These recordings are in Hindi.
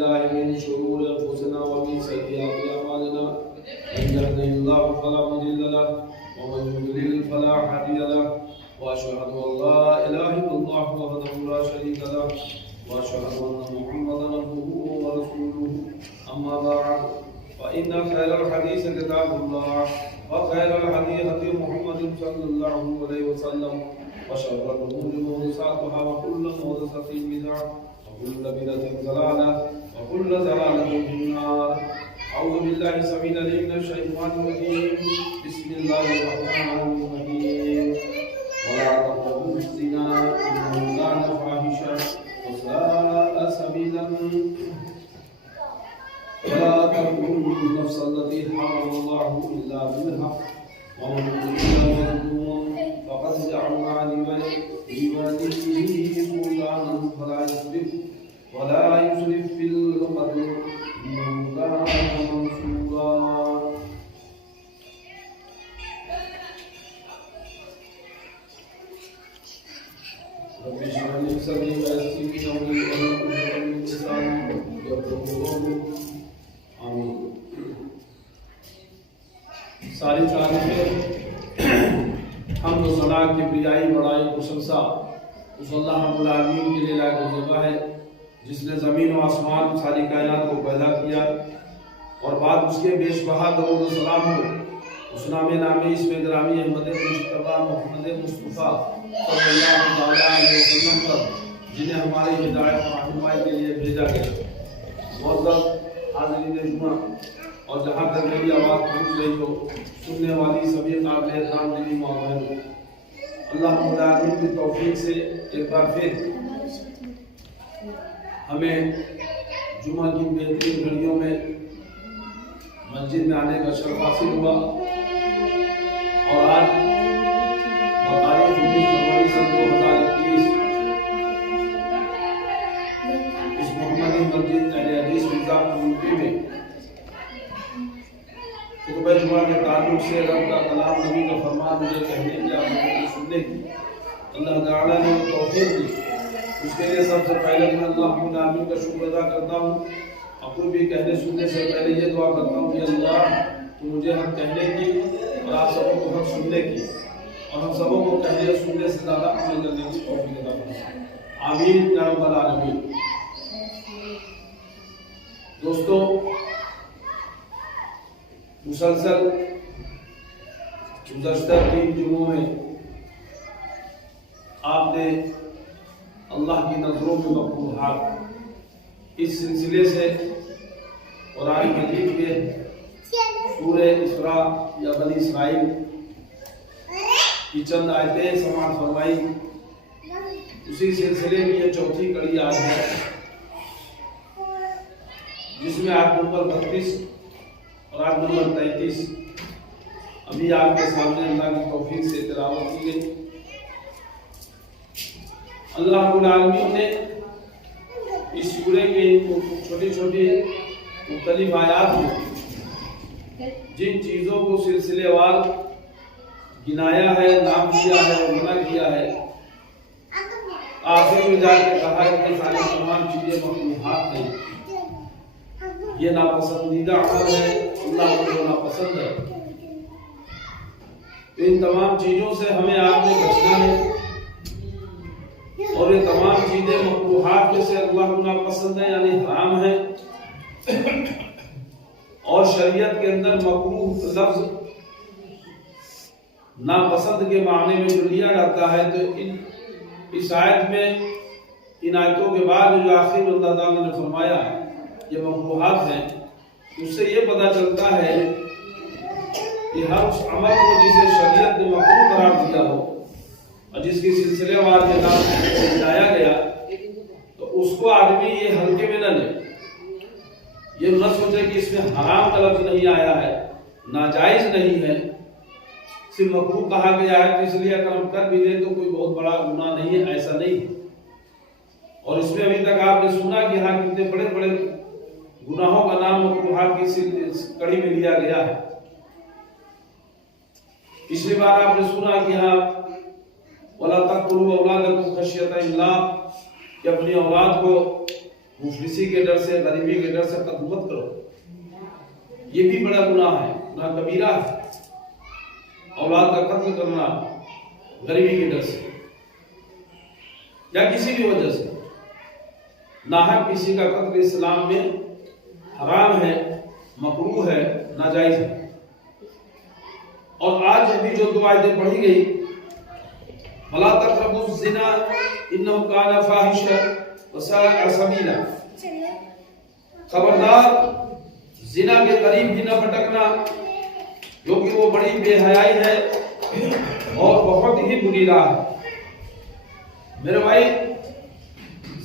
बिल्लाहि मिन शुरूरि अंफुसिना व मिन सय्यिआति अमालिना मन यहदिहिल्लाहु फला मुदिल्ल लहु व मन युद्लिल फला हादिय लहु व अशहदु अन ला इलाहा इल्लल्लाहु वहदहु ला शरीका लहु व अशहदु अन्न मुहम्मदन अब्दुहु व रसूलुहु अम्मा बअद फ़इन्न खैरल हदीस किताबुल्लाह व खैरल हदी हदी मुहम्मदिन सल्लल्लाहु अलैहि वसल्लम व शर्रल उमूरि मुहदसातुहा व कुल्लु मुहदसतिन बिदअह व कुल्लु बिदअतिन ज़लालह व कुल्लु ज़लालतिन फिन्नार। अऊज़ु बिल्लाहि समीउल अलीम मिनश शैतानिर रजीम बिस्मिल्लाहिर रहमानिर रहीम वला तक़रबू ज़िना इन्नहु कान फ़ाहिशा व साअ सबीलन वला तक़तुलू नफ़्स अल्लती हर्रमल्लाहु इल्ला बिल हक़्क़ व मन क़तला मज़लूमन फ़क़द जअलना लिवलिय्यिही सुल्तानन फला युस्रिफ फ़िल क़त्ल इन्नहु कान मंसूरा। रब्बि इश्रह ली सदरी व यस्सिर ली अमरी वाहलुल उक़दतम मिन लिसानी यफ़क़हू क़ौली। आमीन। सारी तारीफ़ें हमद व सना की बिजाई बड़ाई प्रशंसा उस अल्लाह रब्बुल आलमीन के लिए लायक व है जिसने ज़मीन व आसमान सारी कायनात को पैदा किया और बाद उसके बेशबहा दरूद व सलाम हो उस नामे इसमें ग्रामी अहमद मुस्तफ़ा मोहम्मद मुस्तफ़ा सल्लल्लाहु अलैहि वसल्लम पर जिन्हें हमारी हिदायत और रहनुमाई के लिए भेजा गया। मुअज़्ज़ज़ हाज़रीन जुमा और जहाँ तक मेरी आवाज़ पहुँच रही हो सुनने वाली सभी काबिल एहतराम दिली माँ बहनों, अल्लाह रब्बुल आलमीन की तौफीक से एक बार फिर हमें जुमा की बेहतरीन घड़ियों में मस्जिद में आने का शर्फ हासिल हुआ और आज तारीख 19 फरवरी सन 2021 इस मोहम्मदी मस्जिद अहले हदीस निज़ाम यूपी में खुतबा जुमा के ताल्लुक से रब का कलाम नबी का फरमान मुझे कहने की आप सुनने की अल्लाह ताला ने तौफीक दी। उसके लिए सबसे पहले मैं अल्लाह रब्बुल आलमीन का शुक्र अदा करता हूँ। अपने भी कहने सुनने से पहले ये दुआ करता हूँ कि अल्लाह तो मुझे हक कहने की और आप सबों को हक सुनने की और हम सबों को कहने और सुनने से ज़्यादा अमल करने की तौफीक अता फरमाए। आमीन या रब्बल आलमीन। दोस्तों, मुसलसल गुज़श्ता 3 जुमों में आपने अल्लाह की नज़रों में मकबूल हाल इस सिलसिले से कुरान मजीद के सूरह इसरा या बनी इसराइल की चंद आयतें समाअत फरमाई। उसी सिलसिले की ये चौथी कड़ी आज है जिसमें आयत नंबर 32 और आयत नंबर 33 अभी आपके सामने अल्लाह की तौफीक से तिलावत की गई। अल्लाह रब्बुल आलमीन ने इस सूरे के छोटी छोटी मुख्तलिफ आयात में जिन चीज़ों को सिलसिलेवार गिनाया है, नाम दिया है और मना किया है, आखिर में जाकर कहा है कि सारी तमाम चीज़ें मखलूक़ात हैं, ये नापसंदीदा अमल है, अल्लाह को नापसंद है। तो इन तमाम चीज़ों से हमें आपने बचना है और ये तमाम चीजें मकरूहात में से अल्लाह को नापसंद है यानी हराम है और शरीयत के अंदर मकरूह लफ्ज नापसंद के मामले में जो लिया जाता है। तो इस आयत में इन आयतों के बाद जो आखिर में अल्लाह ताला ने फरमाया ये मकरूहात हैं, उससे ये पता चलता है कि हर उस अमल को जिसे शरीयत ने मकरूह करार दिया हो और जिसकी सिलसिलेवार के नाम बताया गया तो उसको आदमी ये हल्के में न ले, ये न सोचे कि इसमें हराम का लफ्ज नहीं आया है, नाजायज नहीं है, सिर्फ मकरूह कहा गया है तो इसलिए अगर हम कर भी दें तो कोई बहुत बड़ा गुनाह नहीं है, ऐसा नहीं है। और इसमें अभी तक आपने सुना कि हाँ कितने बड़े बड़े गुनाहों का नाम मकरूहात की कड़ी में लिया गया है। पिछली बार आपने सुना कि हाँ वला तक़तुलू औलादकुम खश्यत इम्लाक़, कि अपनी औलाद को मुफलिसी के डर से, गरीबी के डर से कत्ल मत करो। ये भी बड़ा गुनाह है, गुनाह कबीरा है। औलाद का कत्ल करना गरीबी के डर से या किसी भी वजह से, नाहक किसी का कत्ल इस्लाम में हराम है, मकरूह है, नाजायज है। और आज अभी जो दो आयतें पढ़ी गई, वला तक़रबु ज़िना इन्नहु काना फ़ाहिशा व साअ सबीला, खबरदार जिना के करीब भी न भटकना, क्योंकि वो बड़ी बेहयाई है और बहुत ही बुरी राह है। मेरे भाई,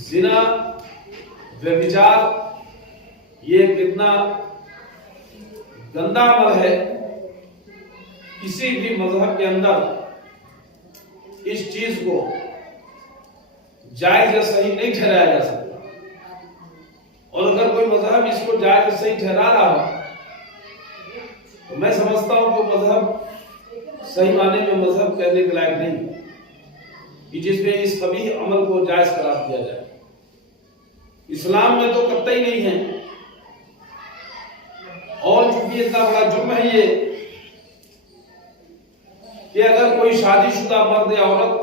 जिना, व्यभिचार ये कितना गंदा अमल है। किसी भी मजहब के अंदर इस चीज को जायज या सही नहीं ठहराया जा सकता। और अगर कोई मजहब इसको जायज या सही ठहरा रहा हो तो मैं समझता हूं कि मजहब सही माने में मजहब कहने के लायक नहीं कि जिसमें इस कभी अमल को जायज करार दिया जाए। इस्लाम में तो कतई नहीं है। और चूंकि इतना बड़ा जुर्म है ये कि अगर कोई शादीशुदा मर्द या औरत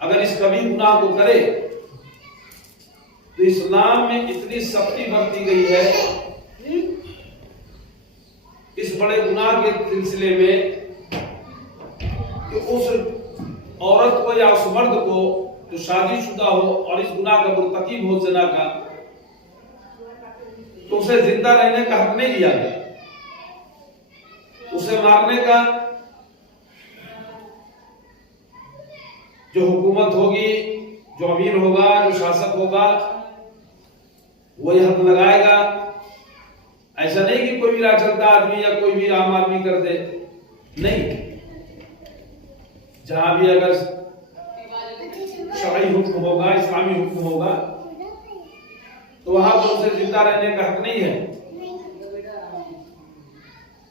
अगर इस कभी गुनाह को करे तो इस्लाम में इतनी सख्ती बरती गई है इस बड़े गुनाह के सिलसिले में कि उस औरत को या उस मर्द को जो शादीशुदा हो और इस गुनाह का मुर्तकिब हो ज़िना का, तो उसे जिंदा रहने का हक नहीं दिया गया। उसे मारने का जो हुकूमत होगी, जो अमीर होगा, जो शासक होगा, वो यह हक लगाएगा। ऐसा नहीं कि कोई भी राह चलता आदमी या कोई भी आम आदमी कर दे, नहीं। जहां भी अगर शरई हुक्म होगा, इस्लामी हुक्म होगा, तो वहां पर उसे जिंदा रहने का हक नहीं है।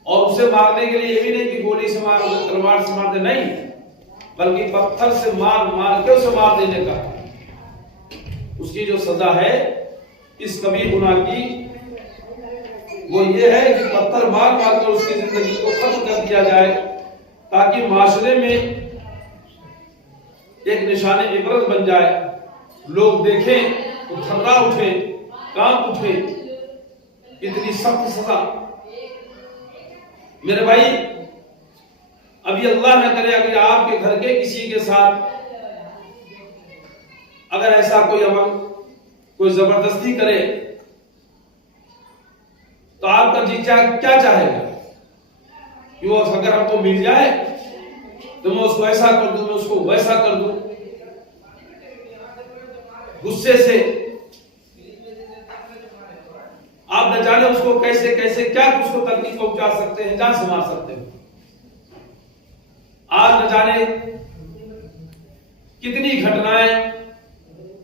और उसे मारने के लिए ये भी नहीं कि गोली से मार, तलवार से मार दे, नहीं, बल्कि पत्थर से मार के उसे मार देने का उसकी जो सजा है इस कबीर गुनाह की, वो ये है कि पत्थर मार कर उसकी जिंदगी को खत्म कर दिया जाए, ताकि माशरे में एक निशाने इबरत बन जाए। लोग देखें तो थर्रा उठे, कांप उठे। इतनी सख्त सजा। मेरे भाई, अभी अल्लाह न करे अगर आपके घर के किसी के साथ अगर ऐसा कोई अमल, कोई जबरदस्ती करे, तो आपका जी क्या चाहेगा कि वो अगर हमको मिल जाए तो मैं उसको ऐसा कर दूं, मैं उसको वैसा कर दूं। गुस्से से आप न जाने उसको कैसे कैसे क्या उसको तकलीफ पहुंचा सकते हैं, जान से मार सकते हैं। आज न जाने कितनी घटनाएं,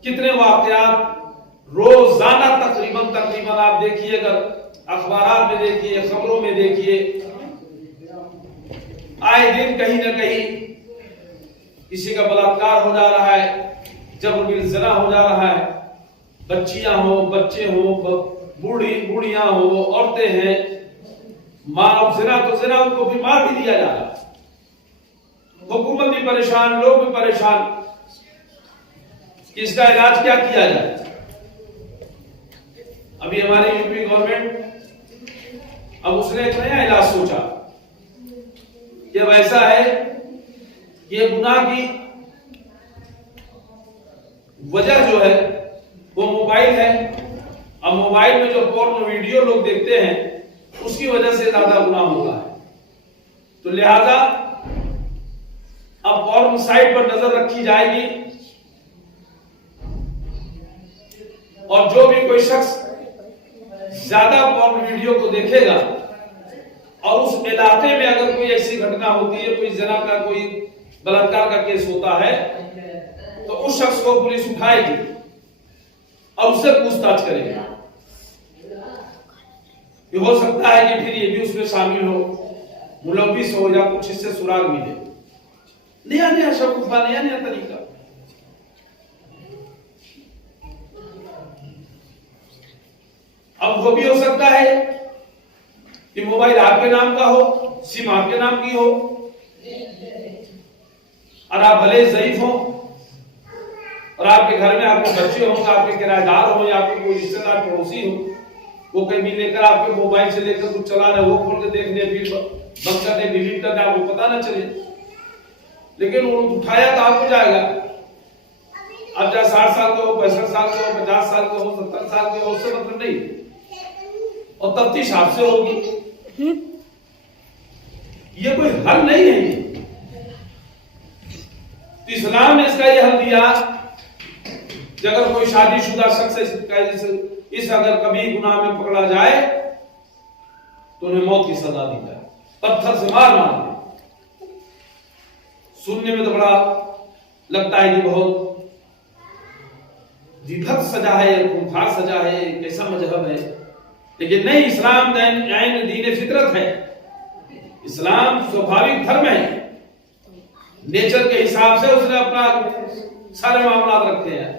कितने वाकयात रोजाना तकरीबन आप देखिए, अगर अखबारात में देखिए, खबरों में देखिए, आए दिन कहीं ना कहीं किसी का बलात्कार हो जा रहा है, जबरन ज़िना हो जा रहा है। बच्चियां हो, बच्चे हो, बूढ़ियां हो, औरतें हैं, मां ज़िना तो ज़िना, उनको भी मार भी दिया जा रहा है। हुकूमत भी परेशान, लोग भी परेशान। इसका इलाज क्या किया जाए? अभी हमारी यूपी गवर्नमेंट अब उसने एक नया इलाज सोचा कि अब ऐसा है कि ये गुनाह की वजह जो है वो मोबाइल है। अब मोबाइल में जो पोर्न वीडियो लोग देखते हैं उसकी वजह से ज्यादा गुनाह होता है। तो लिहाजा अब पोर्न साइट पर नजर रखी जाएगी और जो भी कोई शख्स ज्यादा पोर्न वीडियो को देखेगा और उस इलाके में अगर कोई ऐसी घटना होती है, कोई ज़िना का, कोई बलात्कार का केस होता है, तो उस शख्स को पुलिस उठाएगी और उससे पूछताछ करेगी। ये हो सकता है कि फिर ये भी उसमें शामिल हो, मुलव्विस हो या कुछ इससे सुराग मिले। नया शकुफा, नया तरीका। अब वो भी हो सकता है कि मोबाइल आपके नाम का हो, सिम आपके नाम की हो, और आप भले ज़ईफ हो और आपके घर में आपके बच्चे हो, आपके किराएदार हो या आपके कोई रिश्तेदार पड़ोसी हो, वो कहीं लेकर आपके मोबाइल से लेकर कुछ चला रहे, वो खोल के देख ले, फिर बंद कर दे, डिलीट कर दे, आपको पता ना चले, लेकिन वो उठाया तो आपको जाएगा। अब चाहे 60 साल के हो, 65 साल के हो, 50 साल के हो, 70 साल के हो, उससे मतलब नहीं, और तफ्तीश आपसे होगी। ये कोई हल नहीं है। ये तो इस्लाम ने इसका ये हल दिया कि अगर कोई शादीशुदा शख्स इस अगर कभी गुनाह में पकड़ा जाए तो उन्हें मौत की सजा दी जाए, पत्थर से मार दे। सुनने में तो बड़ा लगता है कि बहुत विभत्स सजा है, खूंखार सजा है, कैसा मजहब है, लेकिन नहीं, इस्लाम दीन फितरत है। इस्लाम स्वाभाविक धर्म है, नेचर के हिसाब से उसने अपना सारे मामला रखे हैं,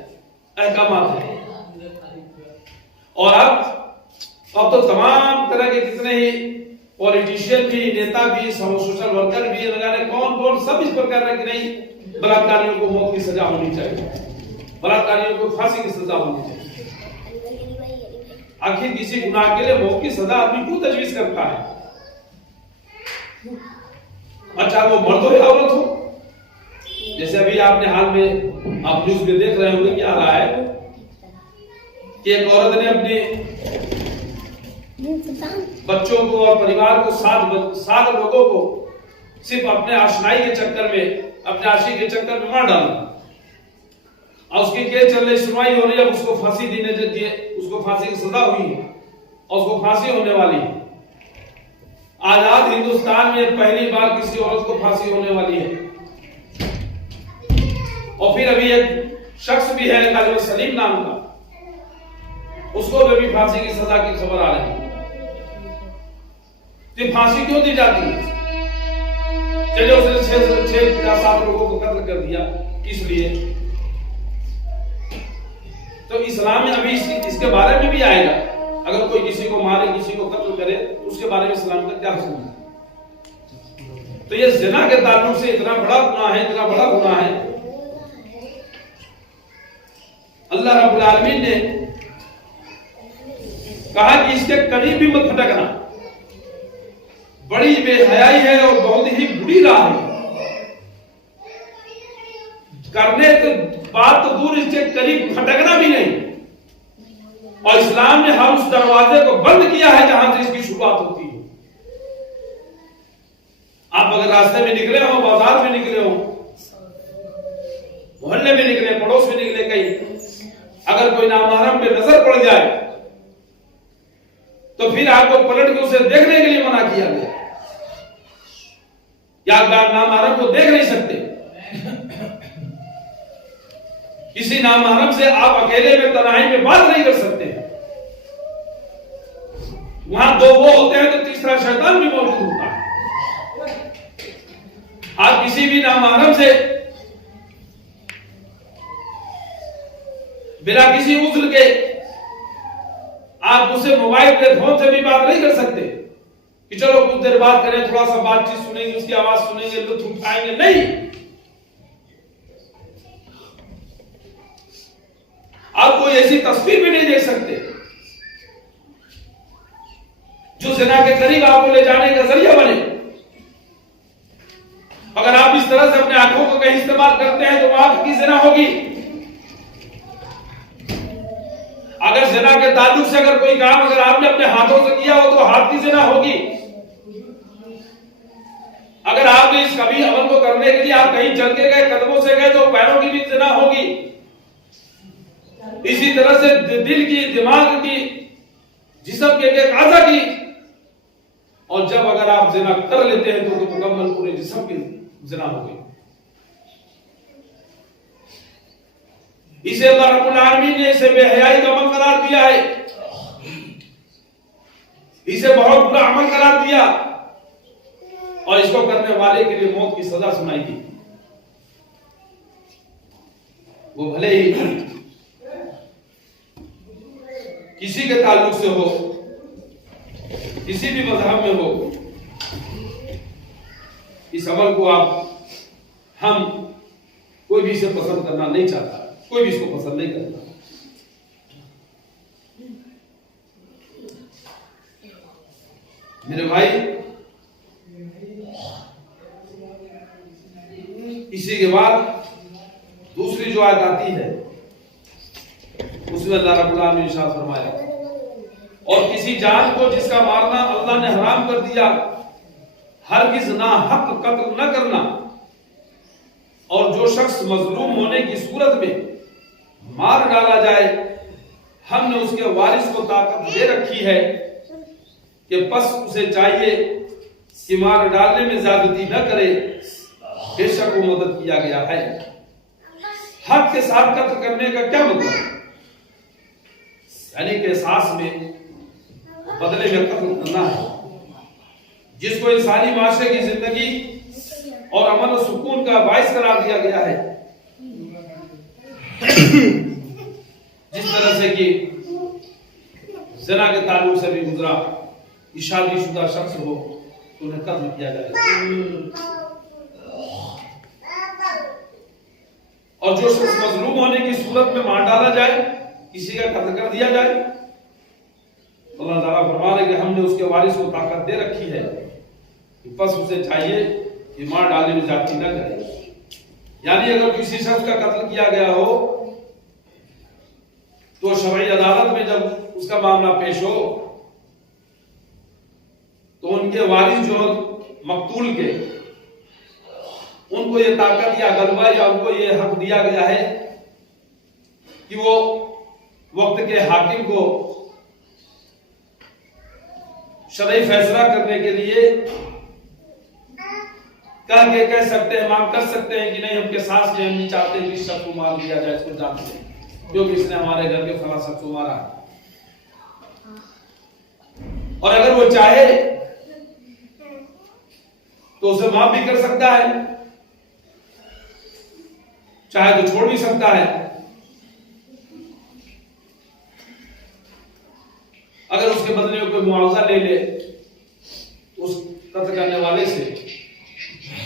अहकामात हैं। और अब तो तमाम तरह के कितने ही पॉलिटिशियन भी, नेता भी, सोशल वर्कर भी, न जाने कौन सब इस पर कह रहे हैं कि नहीं, बलात्कारियों को मौत की सजा होनी चाहिए, बलात्कारियों को फांसी की सजा होनी चाहिए। आखिर किसी गुनाह के लिए मौत की सजा आदमी क्यों तजवीज करता है? अच्छा, वो मर्द हो या औरत हो। जैसे अभी आपने हाल में आप न्यूज में देख रहे होंगे, क्या रहा है कि एक औरत ने अपने बच्चों को और परिवार को, 7 लोगों को सिर्फ अपने आशनाई के चक्कर में, अपने आशिक के चक्कर में मार डाला। और उसकी केस चल रही, सुनवाई हो रही है, उसको फांसी देने चाहिए, उसको फांसी की सजा हुई है और उसको फांसी होने वाली है। आजाद हिंदुस्तान में पहली बार किसी औरत को फांसी होने वाली है। और फिर अभी एक शख्स भी है कालिम सलीम नाम का, उसको भी फांसी की सजा की खबर आ रही है। तो फांसी क्यों दी जाती है? चलिए, उसने 6-7 लोगों को कत्ल कर दिया, इसलिए तो इस्लाम में अभी इसके बारे में भी आएगा। अगर कोई किसी को मारे, किसी को कत्ल करे, तो उसके बारे में इस्लाम का क्या हुक्म है? तो ये ज़िना के ताल्लुक से इतना बड़ा गुनाह है, इतना बड़ा गुनाह है, अल्लाह रब्बुल आलमीन ने कहा कि इसके करीब भी मत भटकना, बड़ी बेहयाई है और बहुत ही बुरी राह है। करने तो बात तो दूर, इसके करीब भटकना भी नहीं। और इस्लाम ने हर उस दरवाजे को बंद किया है जहां से इसकी शुरुआत होती है। आप अगर रास्ते में निकले हो, बाजार में निकले हो, मोहल्ले में निकले, पड़ोस में निकले, कहीं अगर कोई नामहरम पे नजर पड़ जाए तो फिर आपको पलट के उसे देखने के लिए मना किया गया। या आप नामहरम को देख नहीं सकते। किसी नामहरम से आप अकेले में तन्हाई में बात नहीं कर सकते। वहां 2 वो होते हैं तो तीसरा शैतान भी मौजूद होता है। आप किसी भी नामहरम से बिना किसी उज़्र के आप उसे मोबाइल पे, फोन से भी बात नहीं कर सकते कि चलो कुछ देर बात करें, थोड़ा सा बातचीत सुनेंगे, उसकी आवाज सुनेंगे, लुत्फ उठाएंगे। नहीं, आप कोई ऐसी तस्वीर भी नहीं देख सकते जो ज़िना के करीब आपको ले जाने का जरिया बने। अगर आप इस तरह से अपने आंखों को कहीं इस्तेमाल करते हैं तो आंख की ज़िना होगी। अगर ज़िना के ताल्लुक से अगर कोई काम अगर आपने अपने हाथों से किया हो तो हाथ की ज़िना होगी। अगर आपने इस कभी अमल को करने के लिए आप कहीं चल के गए, कदमों से गए, तो पैरों की भी ज़िना होगी। इसी तरह से दिल की, दिमाग की, जिस्म के एक आज़ा की, और जब अगर आप ज़िना कर लेते हैं तो मुकम्मल पूरे जिस्म की ज़िना होगी। इसे अल्लाह रब्बुल आलमीन ने इसे बेहयाई का अमल करार दिया है, इसे बहुत बुरा अमल करार दिया, और इसको करने वाले के लिए मौत की सजा सुनाई दी। वो भले ही किसी के ताल्लुक से हो, किसी भी मजहब में हो, इस अमल को हम कोई भी इसे पसंद करना नहीं चाहता, कोई भी इसको पसंद नहीं करता। मेरे भाई, इसी के बाद दूसरी जो आयत आती है उसमें अल्लाह रब्बुल आलमीन ने इरशाद फरमाया, और किसी जान को जिसका मारना अल्लाह ने हराम कर दिया, हरगिज़ ना हक कत्ल न करना, और जो शख्स मजलूम होने की सूरत में मार डाला जाए, हमने उसके वारिस को ताकत दे रखी है कि बस उसे चाहिए कि मार डालने में ज्यादती न करे, बेशक वो मदद किया गया है। हक के साथ कत्ल करने का क्या मतलब? यानी कि एहसास में बदले में कत्ल करना है, जिसको इंसानी माशरे की जिंदगी और अमन और सुकून का बाइस करार दिया गया है। जिस तरह से कि ज़िना के ताल्लुक से भी गुजरा, शादीशुदा शख्स हो तो उन्हें कत्ल किया जाएगा, और जो शख्स मजलूम होने की सूरत में मार डाला जाए, किसी का कत्ल कर दिया जाए, अल्लाह ताला फरमा रहे कि हमने उसके वारिस को ताकत दे रखी है कि बस उसे चाहिए कि मार डालने में ज्यादती न करे। यानी अगर किसी शख्स का कत्ल किया गया हो तो शरई अदालत में जब उसका मामला पेश हो तो उनके वारिस जो मकतूल के, उनको ये ताकत या गलबा या उनको ये हक दिया गया है कि वो वक्त के हाकिम को शरई फैसला करने के लिए कह सकते हैं, मांग कर सकते हैं कि नहीं, हम किसास में हम नहीं चाहते कि शख्स को मार दिया जाए, इसको जानते हैं क्योंकि इसने हमारे घर के फला शख्स को मारा। और अगर वो चाहे तो उसे माफ भी कर सकता है, चाहे तो छोड़ भी सकता है। अगर उसके बदले में कोई मुआवजा ले ले उस कत्ल करने वाले से,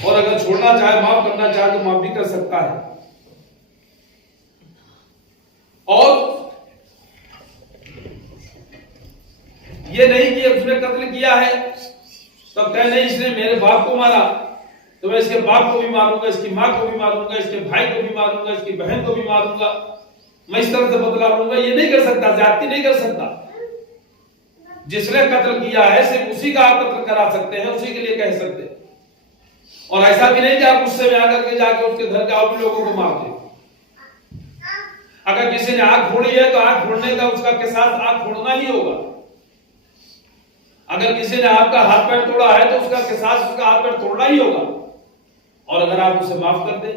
और अगर छोड़ना चाहे, माफ करना चाहे तो माफ भी कर सकता है। और ये नहीं कि उसने कत्ल किया है तब कहे नहीं इसने मेरे बाप को मारा तो मैं इसके बाप को भी मारूंगा, इसकी मां को भी मारूंगा, इसके भाई को भी मारूंगा, इसकी बहन को भी मारूंगा, मैं इस तरह से बदला लूंगा। ये नहीं कर सकता, ज्यादती नहीं कर सकता। जिसने कत्ल किया है सिर्फ उसी का आप कत्ल करा सकते हैं, उसी के लिए कह सकते हैं। और ऐसा भी नहीं कि आप गुस्से में आकर के जाके उसके घर के और भी लोगों को मार दे। अगर किसी ने आंख फोड़ी है तो आंख फोड़ने का उसका के साथ आंख फोड़ना ही होगा। अगर किसी ने आपका हाथ पैर तोड़ा है तो उसका के साथ उसका हाथ पैर तोड़ना ही होगा। और अगर आप उसे माफ कर दे,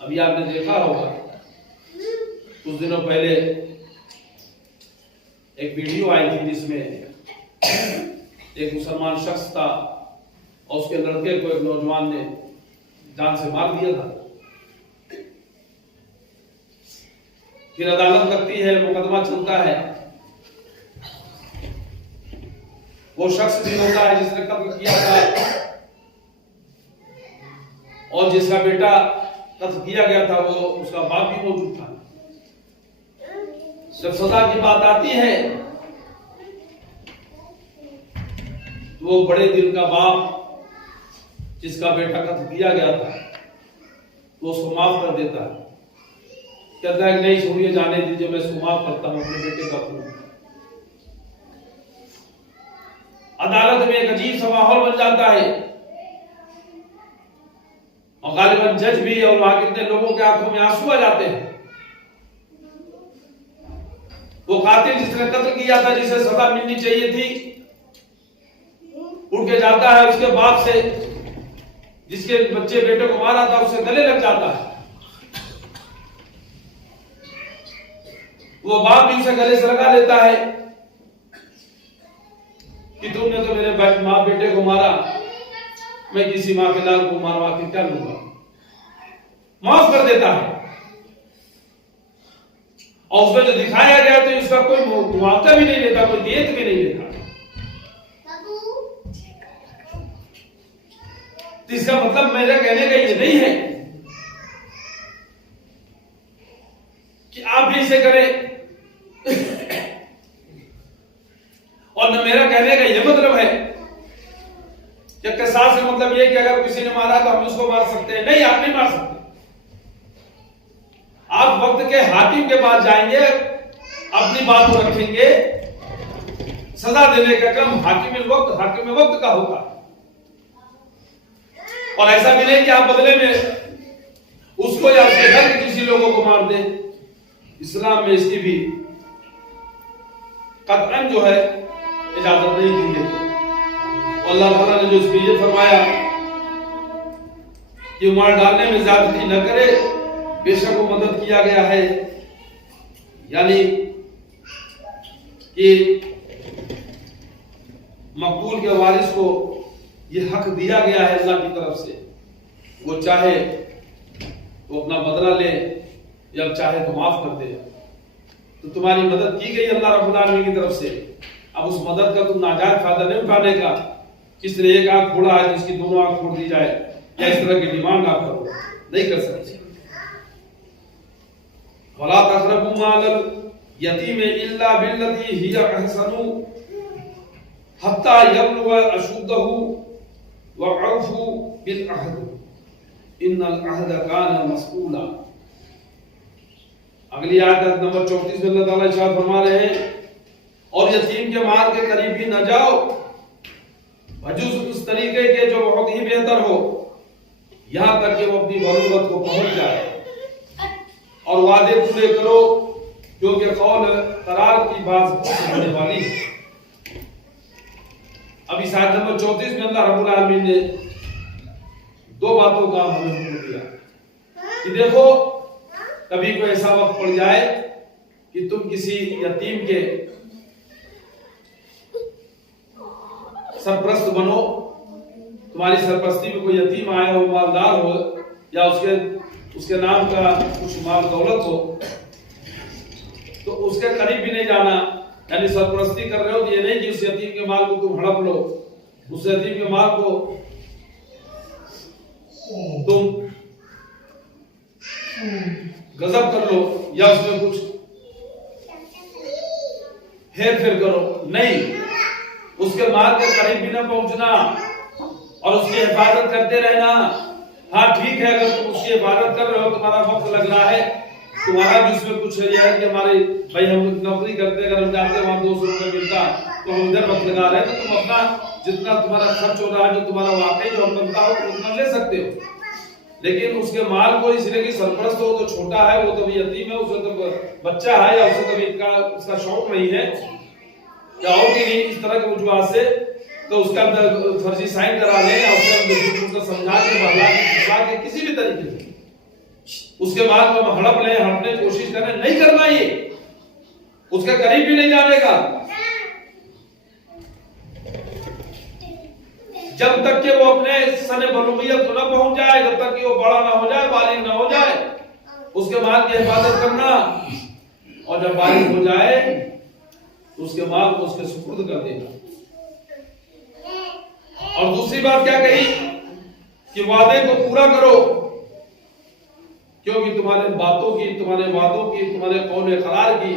अभी आपने देखा होगा कुछ दिनों पहले एक वीडियो आई थी जिसमें एक मुसलमान शख्स था और उसके लड़के को एक नौजवान ने जान से मार दिया था। फिर अदालत लगती है, मुकदमा चलता है, वो शख्स भी होता है जिसने कत्ल किया था और जिसका बेटा कत्ल किया गया था वो उसका बाप भी मौजूद था। जब सजा की बात आती है तो वो बड़े दिल का बाप जिसका बेटा कत्ल किया गया था वो उसको माफ कर देता है। कहता है नहीं छोड़िए, जाने दीजिए, मैं इसको माफ करता हूं अपने बेटे का खून। अदालत में एक अजीब सा माहौल बन जाता है और गालिबन जज भी और वहां कितने लोगों के आंखों में आंसू आ जाते हैं। वो कातिल जिसने कत्ल किया था, जिसे सजा मिलनी चाहिए थी, उठ के जाता है उसके बाप से, जिसके बच्चे बेटे को मारा था, उससे गले लग जाता है। वो बाप भी उसे गले से लगा लेता है कि तुमने तो मेरे माँ बेटे को मारा, मैं किसी माँ के लाल को मारवा के क्या लूंगा। माफ कर देता है। और उसमें जो दिखाया गया तो इसका कोई मुआवजा भी नहीं लेता, कोई देत भी नहीं लेता। तो इसका मतलब मेरे कहने का ये नहीं है कि आप भी इसे करें, और न मेरा कहने का ये मतलब है कि किसास से मतलब ये कि अगर किसी ने मारा तो हम उसको मार सकते हैं। नहीं, आप नहीं मार सकते। आप वक्त के हाकिम के पास जाएंगे, अपनी बात को रखेंगे, सजा देने का काम हाकिम वक्त का होगा। और ऐसा भी नहीं कि आप बदले में उसको या उसके घर के किसी लोगों को मार दें। इस्लाम में इसकी भी कतअन जो है इजाजत नहीं दी गई। अल्लाह ताला ने जो इसमें ये फरमाया कि मार डालने में ज्यादती न करे, बेशक वो मदद किया गया है, यानी कि मकबूल के वारिस को ये हक दिया गया है अल्लाह की तरफ से, वो चाहे वो अपना बदला ले या चाहे तो माफ कर दे। तो तुम्हारी मदद की गई अल्लाह रब्बुल आलमीन की तरफ से। अब उस मदद का तुम नाजायज फायदा नहीं उठाने का, किसी ने एक आंख फोड़ा है जिसकी दोनों आंख फोड़ दी जाए, या इस तरह की डिमांड आप करो, नहीं कर सकते। वला तक़रबू मालल यतीम इल्ला बिल्लती हिया अहसनु हत्ता यब्लुग अशुद्धहु वअफ़ू बिल अहद इन्नल अहद कान मस्ऊला। अगली आयत नंबर 34 में अल्लाह ताला इरशाद फरमा रहे हैं, और यतीम के माल के करीब भी न जाओ वजुज़ उस तरीके के जो बहुत ही बेहतर हो, यहां तक कि वो अपनी जरूरत को पहुंच जाए, और वादे पूरे करो क्योंकि कौल करार की बात होने वाली है। अब इस आयत नंबर 34 में अल्लाह रब्बुल आलमीन ने दो बातों का हमें हुक्म दिया कि देखो, कभी कोई ऐसा वक्त पड़ जाए कि तुम किसी यतीम के सरपरस्त बनो, तुम्हारी सरपरस्ती में कोई यतीम आया हो, मालदार हो, या उसके नाम का कुछ माल दौलत हो, तो उसके करीब भी नहीं जाना। यानी सरपरस्ती कर रहे हो तो ये नहीं कि उस यतीम के माल को तुम हड़प लो, उस यतीम के माल को तुम गजब कर लो या उसमें कुछ हेर फेर करो, नहीं, उसके माल के करीब भी न पहुंचना और उसकी हिफाजत करते रहना। हाँ ठीक है, अगर तुम उसकी हिफाजत कर रहे हो, तुम्हारा वक्त लग रहा है, तुम्हारा भी उसमें कुछ यह है कि हमारे भाई हम नौकरी करते, अगर हम जाते वहां 200 रुपये मिलता तो हम इधर वक्त लगा रहे हैं, तो तुम अपना जितना तुम्हारा खर्च हो रहा है, जो तुम्हारा वाकई जो बनता हो, तुम उतना ले सकते हो। लेकिन उसके माल को इसलिए कि सरपरस्त हो तो छोटा है, वो तो भी यतीम है, उसे तो बच्चा है, या उसे कभी उसका शौक नहीं है या और भी नहीं, इस तरह के वजूहात से तो उसका फर्जी साइन करा ले या उसका समझा के बहला के किसी भी तरीके से उसके माल को हम हड़प ले, हड़पने की कोशिश करें, नहीं करना, ये उसके करीब भी नहीं जाने का जब तक कि वो अपने सने बलूगियत को न पहुंच जाए, जब तक कि वो बड़ा ना हो जाए, बालिग ना हो जाए, उसके माल की हिफाजत करना, और जब बालिग हो जाए तो उसके माल को उसके सुपुर्द कर देना। और दूसरी बात क्या कही कि वादे को पूरा करो, क्योंकि तुम्हारे बातों की, तुम्हारे वादों की, तुम्हारे कौल करार की,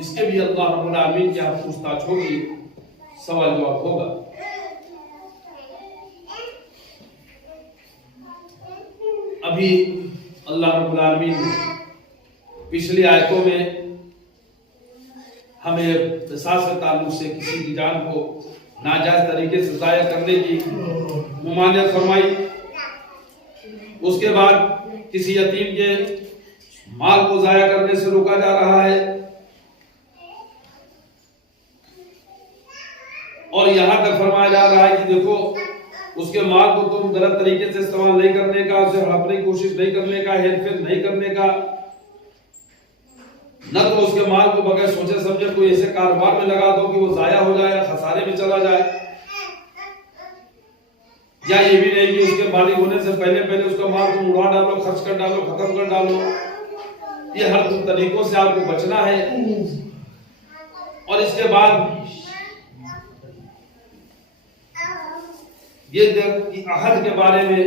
इसके भी अल्लाह रब्बुल आलमीन की आप पूछताछ होगी, सवाल जवाब होगा। अभी अल्लाह रब्बुल आलमीन पिछली आयतों में हमें क़िसास के ताल्लुक से किसी की जान को नाजायज तरीके से ज़ाया करने की मुमानियत फरमाई, उसके बाद किसी यतीम के माल को ज़ाया करने से रोका जा रहा है, और यहां तक फरमाया जा रहा है कि देखो, उसके माल को तुम गलत तरीके से इस्तेमाल नहीं करने का, उसे हड़पने की कोशिश नहीं करने का, हेरफेर नहीं करने का, न तो उसके माल को बगैर सोचे समझे कोई ऐसे कारोबार में लगा दो कि वो जाया हो जाए, खसारे में चला जाए, या ये भी नहीं कि उसके मालिक होने से पहले उसका माल तुम उड़ा डालो, खर्च कर डालो, खत्म कर डालो, ये हर तरीकों से आपको बचना है। और इसके बाद ये अहद के बारे में,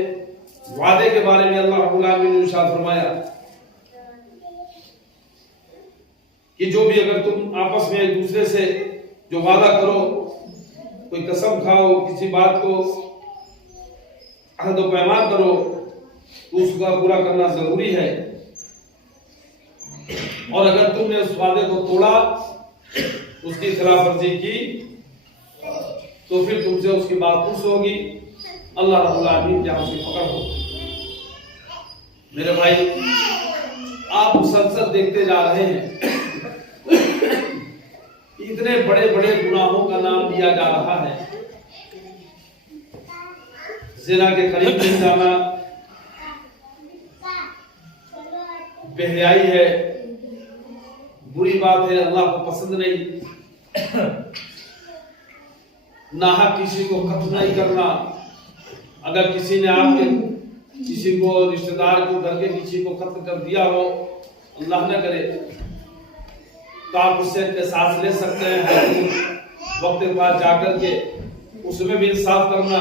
वादे के बारे में अल्लाह रब्बुल आलमीन ने इरशाद फरमाया कि जो भी अगर तुम आपस में एक दूसरे से जो वादा करो, कोई कसम खाओ, किसी बात को अहद व पैमान करो, तो उसका पूरा करना जरूरी है। और अगर तुमने उस वादे को तोड़ा, उसकी खिलाफ वर्जी की, तो फिर तुमसे उसकी बात पुरुष होगी, अल्लाह रब्बुल आलमीन जहां से पकड़ हो। मेरे भाई, आप मुसलसल देखते जा रहे हैं, इतने बड़े बड़े गुनाहों का नाम लिया जा रहा है। ज़िना के करीब नहीं जाना, बेहयाई है, बुरी बात है, अल्लाह को पसंद नहीं। नाहक किसी को कत्ल नहीं करना। अगर किसी ने आपके किसी को, रिश्तेदार को, घर के किसी को कत्ल कर दिया हो, अल्लाह न करे, तो आप उससे किसास ले सकते हैं। वक्त के बाद जाकर के उसमें भी इंसाफ करना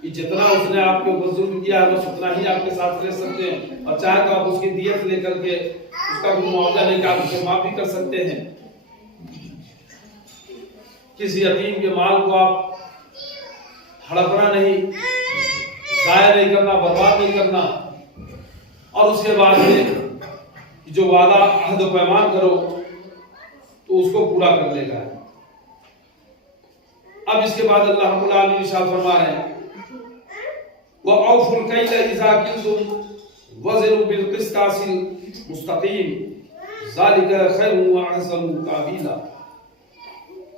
कि जितना उसने आपके ऊपर जुल्म किया है, बस उतना ही आपके साथ ले सकते हैं। और चाहे तो आप उसकी दियत लेकर के उसका भी मुआवजा लेकर आप उसे माफ भी कर सकते हैं। किसी यतीम के माल को आप हड़पना नहीं, जाया नहीं करना, बर्बाद नहीं करना। और उसके बाद में जो वादा अहद व पैमान करो, तो उसको पूरा कर लेगा। अब इसके बाद अल्लाह रब्बुल आलमीन इरशाद फरमा रहे हैं, व औफुल कैल इज़ा किल्तुम वज़नु बिल क़िस्तासिल मुस्तक़ीम ज़ालिका खैरुन व अहसनु तावीला।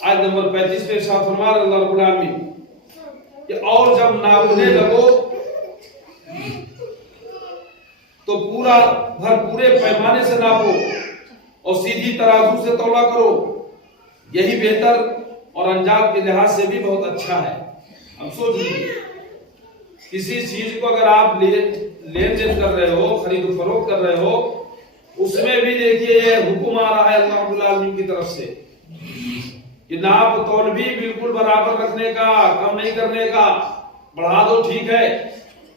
आयत नंबर 35 पे इरशाद फरमा रहे अल्लाह रब्बुल आलमीन कि और जब नापने लगो तो पूरा भरपूरे पैमाने से नापो और सीधी तराजू से तौला करो, यही बेहतर और अंजाम के लिहाज से भी बहुत अच्छा है। अब सोच लीजिए, किसी चीज को अगर आप लेन देन कर रहे हो, खरीद फरोख्त कर रहे हो, उसमें भी देखिए ये हुक्म आ रहा है अल्लाह रब्बुल आलमीन की तरफ से कि नाप तौल भी बिल्कुल बराबर रखने का, कम नहीं करने का। बढ़ा दो ठीक है,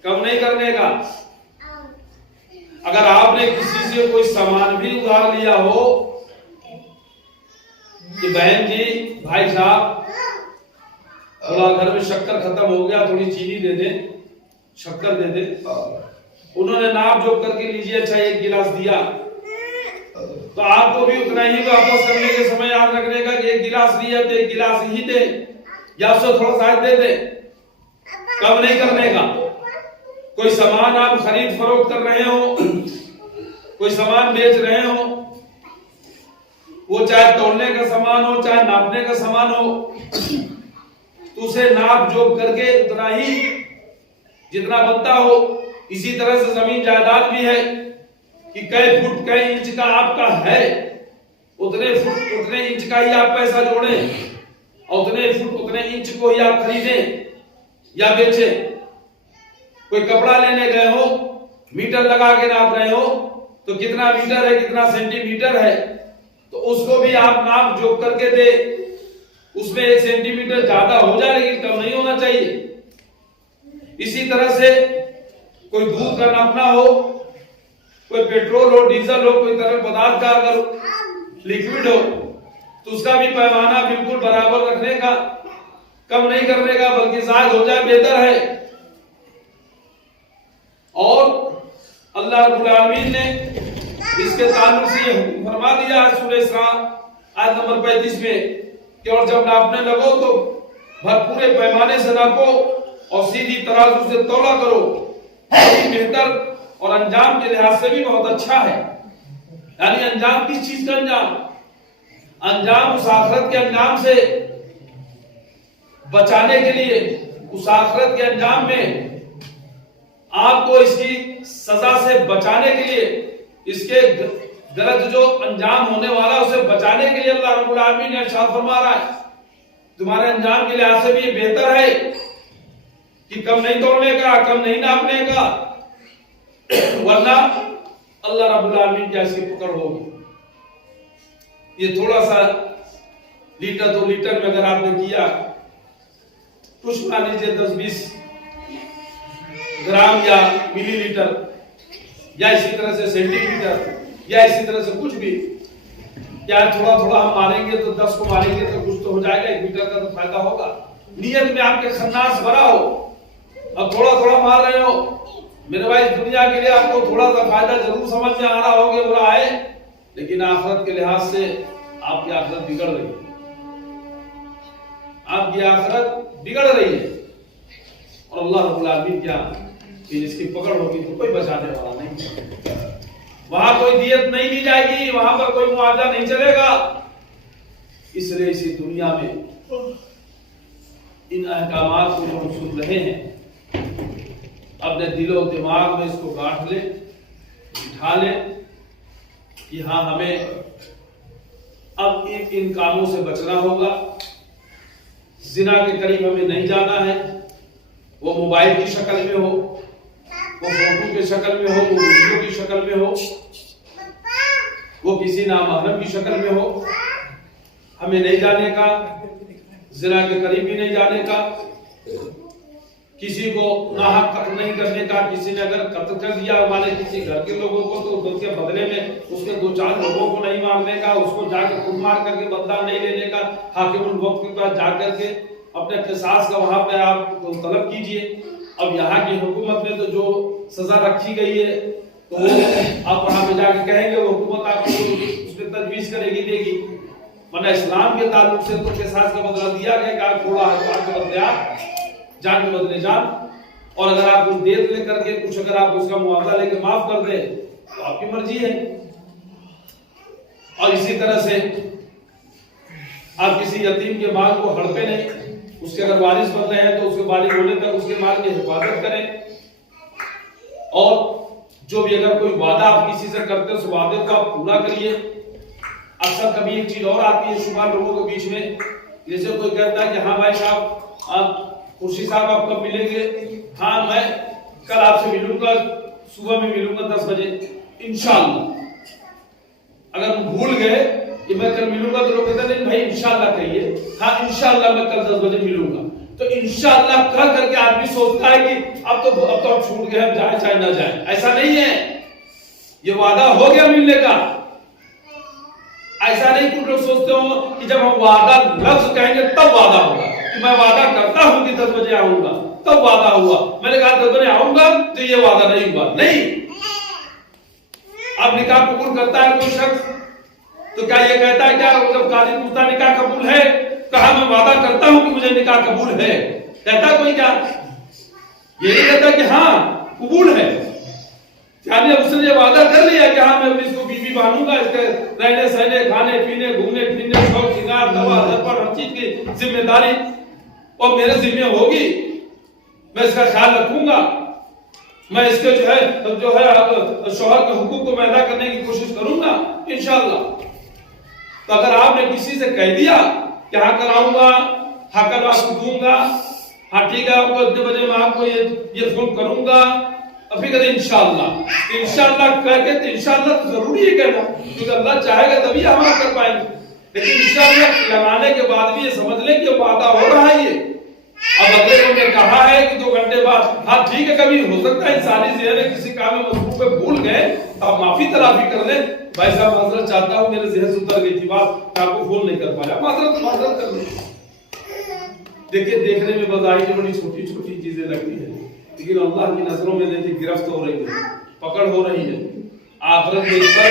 कम नहीं करने का। अगर आपने किसी से कोई सामान भी उधार लिया हो कि बहन जी, भाई साहब, थोड़ा घर में शक्कर खत्म हो गया, थोड़ी चीनी दे दे, शक्कर दे दे, उन्होंने नाप जोक करके लीजिए, अच्छा 1 गिलास दिया, तो आपको भी उतना ही वापस करने के समय याद रखने का कि 1 गिलास लिया तो 1 गिलास ही दे, या उससे थोड़ा सा दे दे, कम नहीं करने का। कोई सामान आप खरीद फरोख्त कर रहे हो, कोई सामान बेच रहे हो, वो चाहे तोलने का सामान हो, चाहे नापने का सामान हो, तो उसे नाप जोक करके उतना ही जितना बनता हो। इसी तरह से जमीन जायदाद भी है कि कई फुट कई इंच का आपका है, उतने फुट उतने इंच का ही आप पैसा जोड़ें और उतने फुट उतने इंच को ही आप खरीदें या बेचें। कोई कपड़ा लेने गए हो, मीटर लगा के नाप रहे हो, तो कितना मीटर है, कितना सेंटीमीटर है, तो उसको भी आप नाप जोक करके दे। उसमें 1 सेंटीमीटर ज्यादा हो जाए लेकिन कम नहीं होना चाहिए। इसी तरह से कोई दूध का नापना हो, कोई पेट्रोल हो, डीजल हो, कोई तरल पदार्थ का अगर लिक्विड हो, तो उसका भी पैमाना बिल्कुल बराबर रखने का, कम नहीं करने का, बल्कि ज्यादा हो जाए बेहतर है। और अल्लाह रब्बुल आलमीन ने इसके ताल्लुक से ये हुक्म फरमा दिया है सूरह इसरा आयत नंबर 35 में कि और जब नापने लगो तो भरपूरे पैमाने से नापो और सीधी तराजू से तौला करो, यही बेहतर और अंजाम के लिहाज से भी बहुत अच्छा है। यानी अंजाम किस चीज का अंजाम? अंजाम उस आखिरत के अंजाम से बचाने के लिए, उस आखिरत के अंजाम में आपको इसकी सजा से बचाने के लिए, इसके गलत जो अंजाम होने वाला उसे बचाने के लिए अल्लाह रब्बुल आलमीन ने इरशाद फरमा रहा है तुम्हारे अंजाम के लिहाज से भी बेहतर है कि कम नहीं तोड़ने का, कम नहीं नापने का। वरना अल्लाह रब्बुल आलमीन की ऐसी पकड़ होगी। ये थोड़ा सा लीटर 2 लीटर में अगर आपने किया, कुछ मान लीजिए 10-20 ग्राम या मिलीलीटर या इसी तरह से सेंटीमीटर या इसी तरह से कुछ भी, क्या थोड़ा थोड़ा हम मारेंगे तो 10 को मारेंगे तो कुछ तो हो जाएगा, 1 लीटर का तो फायदा होगा। नियत में आपके खन्नास भरा हो, अब थोड़ा थोड़ा मार रहे हो, मेरे भाई दुनिया के लिए आपको थोड़ा सा फायदा जरूर समझ में आ रहा होगा, बुरा है, लेकिन आखिरत के लिहाज से आपकी आखिरत बिगड़ रही है, आपकी आखिरत बिगड़ रही है। और अल्लाह रब्बुल आलमीन क्या इसकी पकड़ होगी तो कोई बचाने वाला नहीं, वहां कोई दियत नहीं दी जाएगी, वहां पर कोई मुआवजा नहीं चलेगा। इसलिए इसी दुनिया में इन अहकामात को जो हम सुन रहे हैं, अपने दिलो दिमाग में इसको गांठ ले, बिठा ले कि हाँ हमें अब इन कामों से बचना होगा। जिना के करीब हमें नहीं जाना है, वो मोबाइल की शक्ल में हो, वो फोटो की शक्ल में हो, वो वीडियो की शक्ल में हो, वो किसी नामहरम की शक्ल में हो, हमें नहीं जाने का, जिना के करीब भी नहीं जाने का, किसी को नाहक कत्ल नहीं करने का। किसी ने अगर कत्ल कर दिया हमारे किसी घर के लोगों को तो उसके बदले में उसके 2-4 लोगों को नहीं मारने का, उसको जाकर खुद मार करके बदला नहीं लेने का। हाकिमुल वक्त के पास जाकर के अपने किसास का वहां पे आप तो तलब कीजिए। अब यहाँ की हुकूमत में तो जो सजा रखी गई है तो वो आप वहां पे जाके कहेंगे, वो हुकूमत आपको उसमें तजवीज करेगी, देगी। वरना इस्लाम के ताल्लुक से तो किसास का बदला दिया गया कि थोड़ा हाथ के बदले आप जान के बदले जान, और अगर आप कुछ देर लेकर के कुछ अगर आप उसका मुआवजा लेके माफ कर दे तो आपकी मर्जी है। और इसी तरह से आप किसी यतीम के माल को हड़पे नहीं, उसके अगर वारिस बन रहे हैं तो उसके बालिग होने तक उसके माल की हिफाजत करें। और जो भी अगर कोई वादा आप किसी से करते हैं उस वादे को आप पूरा करिए। अक्सर कभी एक चीज और आती है शुबा लोगों के बीच में, जैसे कोई कहता है कि हाँ भाई साहब, आप खुर्शी साहब आप कब मिलेंगे? हाँ मैं कल आपसे मिलूंगा, सुबह में मिलूंगा 10 बजे इंशाअल्लाह। अगर भूल गए कि मैं कल मिलूंगा तो लोग कहते नहीं भाई इंशाअल्लाह कहिए, हाँ इंशाअल्लाह मैं कल 10 बजे मिलूंगा। तो इंशाअल्लाह कह करके आदमी सोचता है कि अब तो हम छूट गए, हम जाए चाहे ना जाए। ऐसा नहीं है, ये वादा हो गया मिलने का। ऐसा नहीं कुछ लोग सोचते हो कि जब हम वादा लफ्ज कहेंगे तब वादा होगा, कि मैं वादा करता हूं कि 10 बजे आऊंगा तब वादा हुआ। मैंने कहा 10 बजे आऊंगा तो ये वादा नहीं हुआ। नहीं, अब निकाह कबूल करता है कोई शख्स तो क्या ये कहता है क्या जब काजी पूछता निकाह कबूल है, कहा मैं वादा करता हूं कि मुझे निकाह कबूल है, कहता कोई क्या? ये नहीं कहता कि हाँ कबूल है, यानी उसने ये वादा कर लिया कि हाँ मैं इसको बीवी बांधूंगा, इसके रहने सहने खाने पीने घूमने फिरने शौक श्रृंगार दवा दरबार हर चीज की जिम्मेदारी और मेरे जिम्मे होगी, मैं इसका ख्याल रखूंगा, मैं इसके जो है शौहर के हुकूक को मैं अदा करने की कोशिश करूंगा इंशाअल्लाह। तो अगर आपने किसी से कह दिया कि हाँ कराऊंगा, हाँ कल आपको दूंगा, हाँ ठीक है आपको इतने बजे मैं आपको ये फोन करूंगा, अभी कहते इंशाअल्लाह। इंशाअल्लाह कह के तो इंशाअल्लाह तो जरूरी है कहना, क्योंकि अल्लाह चाहेगा तभी हम कर पाएंगे। लेकिन इंशाअल्लाह लगाने के बाद भी ये समझ लें कि वादा हो रहा है ये। अब अगले लोग ने कहा है कि 2 घंटे बाद, हाँ ठीक है कभी हो सकता है इंसानी ज़हन है किसी काम में मसरूफ पे भूल गए तो आप माफी तलाफी कर लें, भाई साहब माजरत चाहता हूँ मेरे ज़हन से उतर गई थी बात, आपको फोन नहीं कर पाया, माजरत कर लें। देखिए देखने में बज़ाहिर बड़ी छोटी छोटी चीजें लगती है, लेकिन अल्लाह की नजरों में देखिए गिरफ्त हो रही है, पकड़ हो रही है। आखिरत में इस पर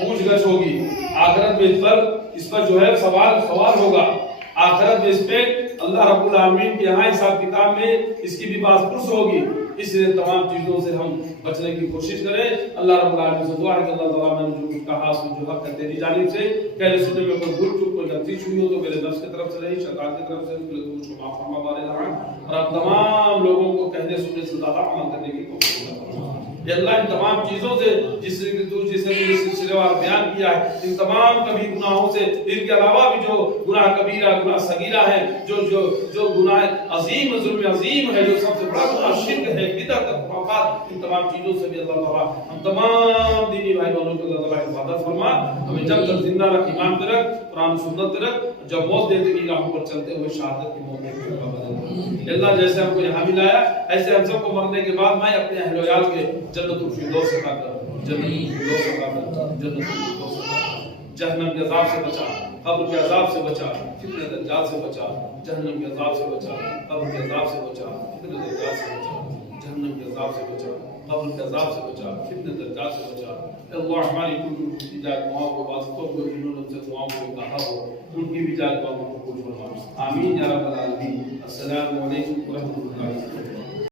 पूछगछ होगी, आखिरत में इस पर जो है सवाल होगा। आखिरत में इस पे अल्लाह रब्बुल आलमीन के यहाँ हिसाब किताब में इसकी भी बात होगी। इसलिए तमाम चीजों से हम बचने की कोशिश करें। अल्लाह रब्बुल आलमीन से दुआ है कि अल्लाह ताला मैंने जो कुछ कहा उसमें जो हक है तेरी जानिब से, कहने सुनने में कोई भूल चूक कोई गलती हुई हो तो मेरे नफ्स की तरफ से नहीं, शैतान की तरफ से नहीं, माफ फरमा बारे और आप तमाम लोगों को कहने सुनने से ज्यादा अमल करने की कोशिश करें। अल्लाह इन तमाम चीजों से जिसने ये सिलसिलेवार बयान किया है, इन तमाम कभी गुनाहों से, इनके अलावा भी जो गुनाह कबीरा गुनाह सगीरा है, जो गुनाह अजीम जुल्म अजीम है, जो सबसे बड़ा गुनाह शिर्क है, बिदअत मुनाफिकात, इन तमाम चीज़ों से भी अल्लाह ताला हम तमाम दीनी भाई बहनों को अल्लाह ताला हिफाजत फरमा। हमें जब तक जिंदा रख, ईमान पे रख, कुरान सुन्नत पे रख, जब मौत देते की राहों पर चलते हुए शहादत की मौत देने का बदल। अल्लाह जैसे हमको यहाँ मिलाया ऐसे हम सबको मरने के बाद मैं अपने अहल वयाल के जन्नतुल फिरदौस अता कर, जन्नतुल फिरदौस अता कर, जन्नतुल फिरदौस अता कर। जहन्नम के अज़ाब से बचा, कब्र के अज़ाब से बचा, फितने दज्जाल से बचा, जहन्नम के अज़ाब से बचा, कब्र के अज़ाब से बचा, फितने दज्जाल से बचा, जहन्नम के अज़ाब से बचा, कब्र के अज़ाब से बचा, फितने दज्जाल से बचा। अल्लाह हमारी कुल जाए दुआओं को, वास्तव को जिन्होंने से दुआओं को कहा हो उनकी भी जाए दुआओं को कबूल फरमा। आमीन या रब्बल आलमीन। अस्सलामु अलैकुम व रहमतुल्लाहि व बरकातहू।